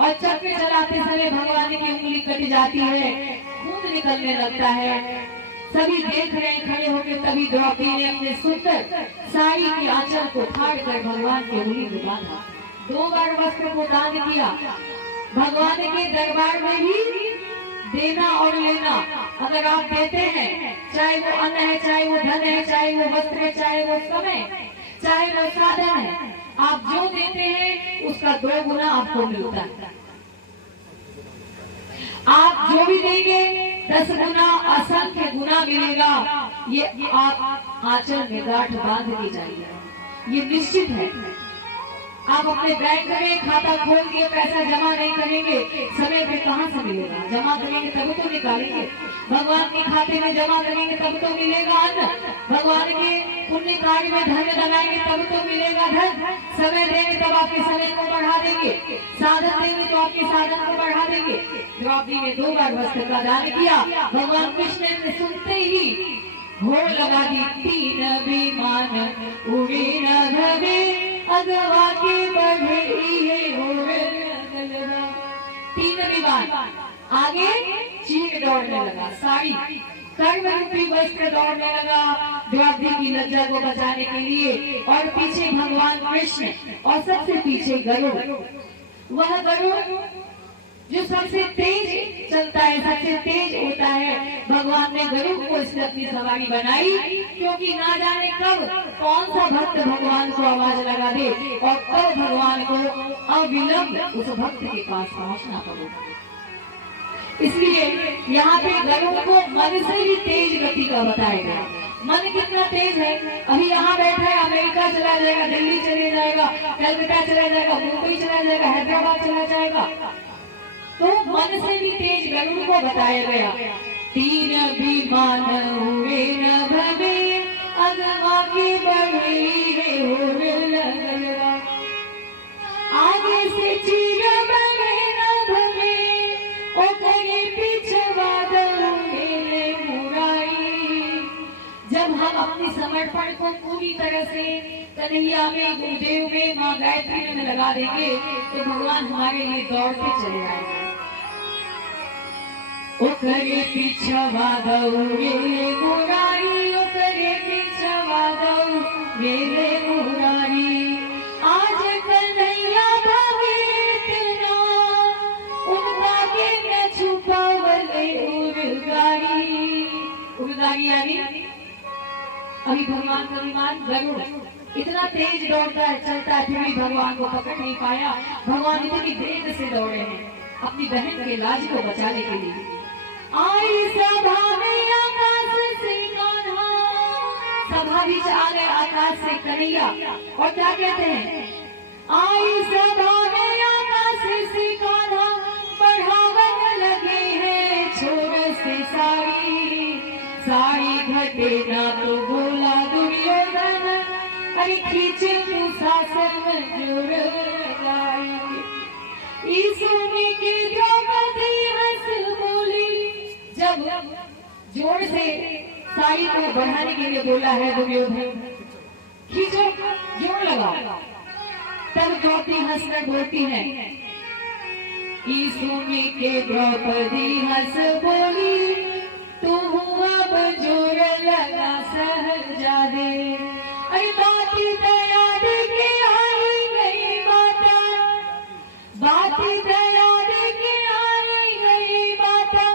और चक्र चलाते समय भगवान की उंगली कट जाती है, खून निकलने लगता है। सभी देख रहे हैं खड़े होकर। तभी द्रौपदी ने अपने सुंदर साड़ी के आंचल को फाड़ कर भगवान की उंगली में बांधा। 2 बार वस्त्र को दान किया। भगवान के दरबार में भी देना और लेना, अगर आप देते हैं, चाहे वो अन्न है, चाहे वो धन है, चाहे वो वस्त्र है, चाहे वो समय, चाहे वो साधन है, आप जो देते हैं उसका 2 गुना आपको मिलता है। आप जो भी देंगे 10 गुना असंख्य गुना मिलेगा। ये आप आंचल में गांठ बांध के जाइए, ये निश्चित है। आप अपने बैंक में खाता खोल के पैसा जमा नहीं करेंगे, समय पे कहाँ से मिलेगा? जमा करेंगे तब तो निकालेंगे। भगवान के खाते में जमा करेंगे तब तो मिलेगा अन्न। भगवान के पुण्य कार्य में धन लगाएंगे तब तो मिलेगा धन। समय देंगे तब आपके समय को बढ़ा देंगे, साधन देंगे तो आपके साधन को बढ़ा देंगे। द्रौपदी ने 2 बार वस्त्र का दान किया। भगवान कृष्ण ने सुनते ही घोड़ लगा दी। 3 विमान उड़े न भवे अगवा के बढ़े है 3 विमान आगे चीर दौड़ने लगा, साड़ी कर्म रूपी वस्त्र दौड़ने लगा द्रौपदी की लज्जा को बचाने के लिए। और पीछे भगवान कृष्ण और सबसे पीछे गरुड़। वह गरुड़ जो सबसे तेज चलता है, सबसे तेज होता है। भगवान ने गरुड़ को इसलिए अपनी सवारी बनाई क्योंकि ना जाने कब कौन सा भक्त भगवान को आवाज लगा दे और कब भगवान को अविलंब उस भक्त के पास पहुंचना पड़े। इसलिए यहाँ पे गरुड़ को मन से ही तेज गति का बताया गया। मन कितना तेज है, अभी यहाँ बैठा है, अमेरिका चला जाएगा, दिल्ली चले जाएगा, कलकत्ता चला जाएगा, मुंबई चला जाएगा, हैदराबाद चला जाएगा। तो मन से भी तेज गरुड़ को बताया गया। 3 विमान हुए न भवे अगवा के बढ़े है आगे से चीर बने न भवे ओ करे पिछवा दे मुराई। जब हम अपने समर्पण को पूरी तरह से कन्हैया में, गुरुदेव में, माँ गायत्री में लगा देंगे तो भगवान हमारे लिए दौड़ते चले आएंगे। ओकरे पिछवा दौड़े मुरारी, ओकरे पिछवा दौड़े मुरारी। आज कन्हैया भगतना उनका के न छुपावले उड़गारी। उड़गारी यानी अभी भगवान का विमान गरुड़ इतना तेज दौड़ता है, चलता है, फिर भी भगवान को पकड़ नहीं पाया। भगवान इतनी देर से दौड़े हैं अपनी बहन के लाज को बचाने के लिए। आई सभा में आकाश से कान्हा, सभा बीच आ गए आकाश से कन्हैया, और क्या कहते हैं? आई सभा में आकाश से कान्हा, बढ़ावन लगे हैं छोर से साड़ी, साड़ी घटे ना तो बोला दुर्योधन, अरे खींचे तू शासन मंजूर लाई। सुनी के द्रौपदी हंस बोली, जब जोर से साड़ी को बढ़ाने के लिए बोला है दुर्योधन, खींचो, जोर लगा, तब द्रौपदी हंसकर बोलती है, सुनी के द्रौपदी हंस बोली, तू अब जोर लगा सहजादे, अरे बात दया के आई गई माता, बात दया के आई गई माता,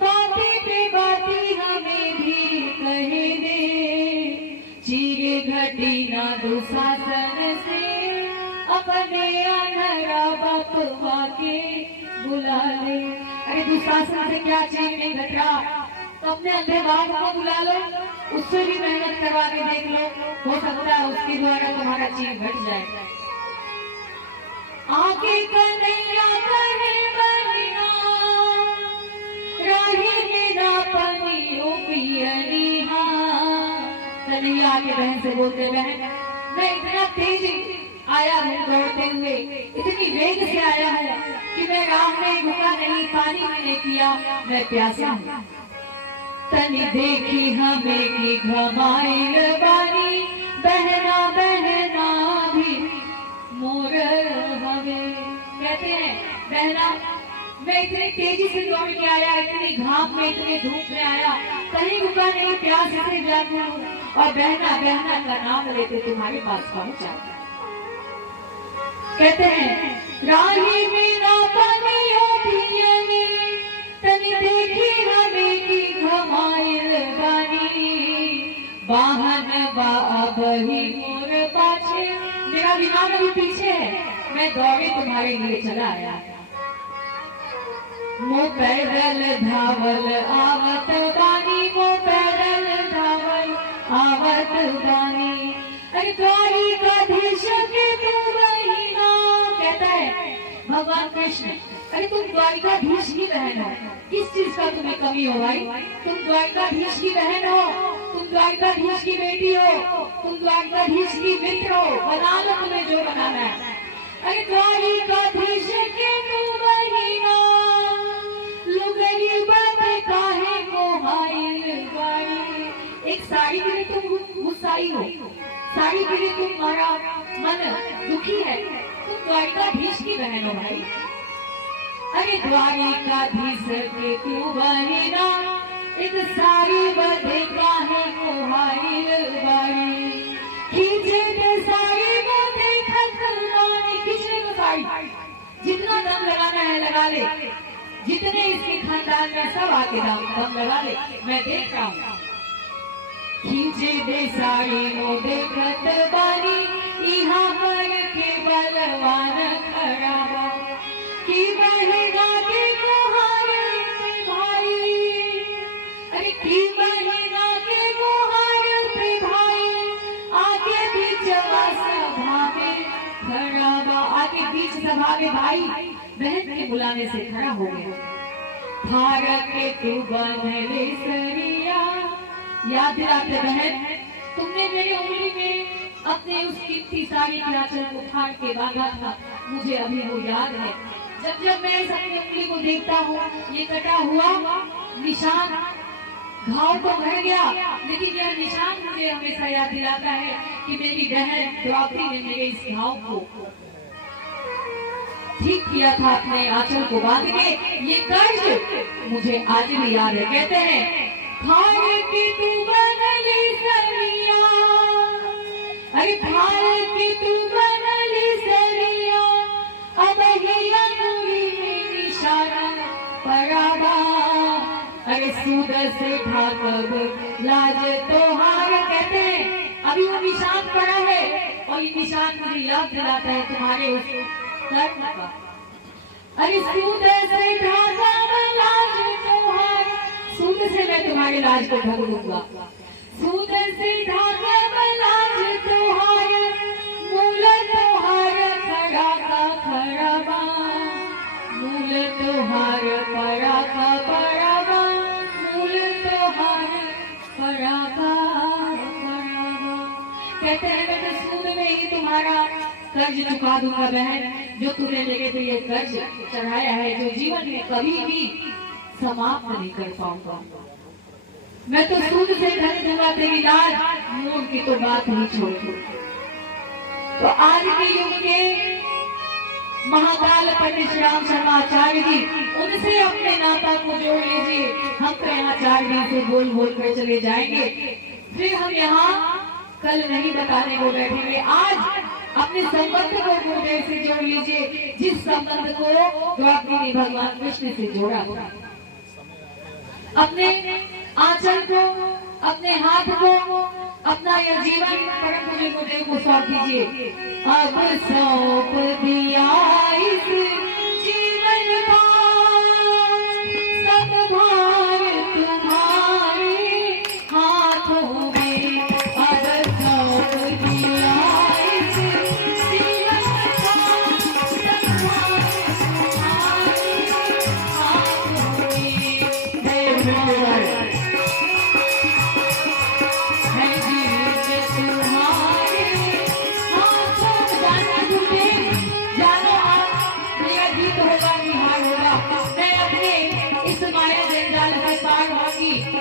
बाती पे बाती हमें भी कहे दे, चीरे घटी ना दुशासन से, अपने अनरा बपवा के बुला ले। अरे दुशासन से क्या चीज नहीं घट रहा, तो अपने अंधे बाप को बुला लो, उससे भी मेहनत करवा के देख लो, हो सकता है उसके द्वारा तुम्हारा चीज घट जाए। आगे कन्हैया कहे बनिया, राही में ना पनी ओ पियनी, कन्हैया आके बहन से बोलते, बहन मैं इतना तेज आया हूँ दौड़ते हुए, इतनी वेग से आया हूँ कि मैं राह में रुका नहीं, पानी मैंने पिया, मैं प्यासा हूँ। तनी देखी हमें की घमाइल बानी, बहना बहना भी मोर हमें। कहते हैं बहना मैं इतनी तेजी से दौड़ के आया, इतनी घाम में, इतनी धूप में आया, कहीं रुका नहीं, प्यास से जाती हूँ, और बहना बहना का नाम लेते तुम्हारे पास पहुंचा। कहते हैं राही में ना पानी हो पियनी, तनी देखी हमें की घमाइल बानी, वाहन बही मोर पाछे, मेरा विमान अभी पीछे है, मैं दौड़े तुम्हारे लिए चला आया। मो पैदल धावल आवत बानी, मो पैदल धावल आवत बानी, अरे द्वारिकाधीश के तू बहिना। कहता है भगवान कृष्ण, अरे तुम द्वारिकाधीश की बहन हो, किस चीज का तुम्हें कमी हो भाई? तुम द्वारिकाधीश की बहन हो, तुम द्वारिकाधीश की बेटी हो, तुम द्वारिकाधीश की मित्र हो, बना लो तुम्हें जो बनाना है। अरे द्वारिकाधीश के तू बहिना, लुगरी बद काहे मोहाइल बाई। एक साड़ी के लिए तुम गुस्साई हो, साड़ी के लिए तुम्हारा मन दुखी है, तुम द्वारिकाधीश की बहन हो भाई। अरे द्वारिकाधीश के तू बहिना, एक साड़ी बदे काहे मोहाइल बाई, खींचे ते साड़ी को देखत मानी, खींचने को साड़ी, जितना दम लगाना है लगा ले, जितने इसके खानदान में सब आके दम लगा ले, मैं देख रहा हूँ। खींचे दे साड़ी को देखत बानी, यहाँ पर के बलवान खड़ा बा, कि बहना के गुहारे पे भाई, अरे की बहना के गुहारे पे भाई, आगे बीच सभा में खड़ा बा, आगे बीच सभा में भाई बहन के बुलाने से खड़ा हो गया। भारत के तू बनले सरिया, याद दिलाते बहन, तुमने मेरी उंगली में अपने उस कीमती साड़ी की आंचल को फाड़ के बांधा था, मुझे अभी वो याद है। जब जब मैं इस अपनी उंगली को देखता हूँ, ये कटा हुआ निशान, घाव तो भर गया, लेकिन यह निशान मुझे हमेशा याद दिलाता है कि मेरी बहन द्रौपदी ने मेरे इस घाव को ठीक किया था, अपने आंचल को बांध के। ये कर्ज मुझे आज भी याद है। कहते हैं फाड़ के तू बनली सरिया, अरे फाड़ के तू बनली सरिया, अब ही अंगूरी में निशाना परावा, अरे सूद से ढाकब लाज तोहार। कहते हैं अभी वो निशान पड़ा है और ये निशान मुझे याद दिलाता है तुम्हारे उस कर्म का। अरे सूद से धागा में लाज तुम्हारा, सूद से मैं तुम्हारे लाज को ढक दूंगा। सूद से धागा में लाज तुम्हारा, मूल तुम्हारा खड़ा का खड़ा बा, मूल तुम्हारा पड़ा का पड़ा बा, मूल तुम्हारा पड़ा का पड़ा बा। कहते हैं मैं तो सूद में ही तुम्हारा कर्ज चुका दूंगा बहन, जो तूने मेरे पे ये कर्ज चढ़ाया है, जो जीवन में कभी भी समाप्त नहीं कर पाऊंगा। मैं तो सूद से ढक दूंगा तेरी लाज, मोड़ की तो बात नहीं छोड़। तो आज के युग के महाकाल पंडित श्री राम शर्मा आचार्य जी, उनसे अपने नाता को जोड़ लीजिए। हम तो यहाँ 4 दिन से बोल बोल कर चले जाएंगे, फिर हम यहाँ कल नहीं बताने को बैठेंगे। आज अपने संबंध को गुरुदेव से जोड़ लीजिए, जिस संबंध को द्वापरी ने भगवान कृष्ण से जोड़ा था। अपने आंचल को, अपने हाथ को, अपना यह जीवन परम पूज्य गुरुदेव को सौंप दीजिए। अब सौंप दिया इस जीवन का सब भार तुम्हारे हाथों में। अब सौंप दिया इस जीवन का सब भार तुम्हारे हाथों में।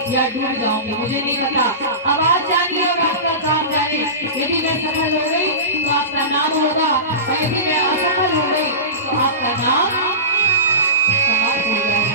या डूब जाऊंगी मुझे नहीं पता। आवाज जानिए और आपका काम जाने। यदि मैं सफल हो गई तो आपका नाम होगा, और यदि मैं असफल हो गई तो आपका नाम समाप्त हो जाएगा।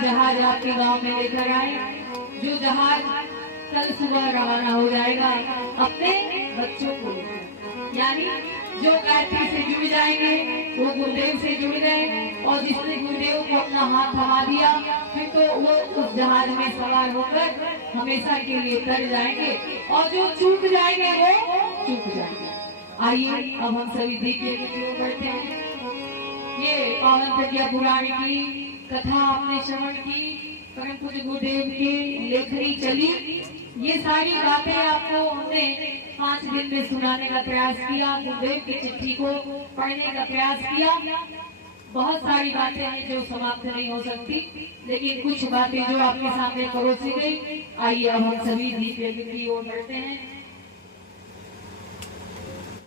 जहाज आपके गांव में लेकर आए, जो जहाज कल सुबह रवाना हो जाएगा अपने बच्चों को, यानी जो गायत्री से जुड़ जाएंगे वो गुरुदेव से जुड़ गए, और जिसने गुरुदेव को अपना हाथ थमा दिया फिर तो वो उस जहाज में सवार होकर हमेशा के लिए तर जाएंगे और जो चूक जाएंगे वो चूक जाएंगे। आइए अब हम सभी दीप करते हैं। ये पावन प्रज्ञा पुराण की कथा आपने श्रवण की, परम पूज्य गुरुदेव की लेखनी चली। ये सारी बातें आपको हमने 5 दिन में सुनाने का प्रयास किया, गुरुदेव की चिट्ठी को पढ़ने का प्रयास किया। बहुत सारी बातें हैं जो समाप्त नहीं हो सकती, लेकिन कुछ बातें जो आपके सामने परोसी गई। आइए अब हम सभी दीप यज्ञ की ओर बढ़ते हैं।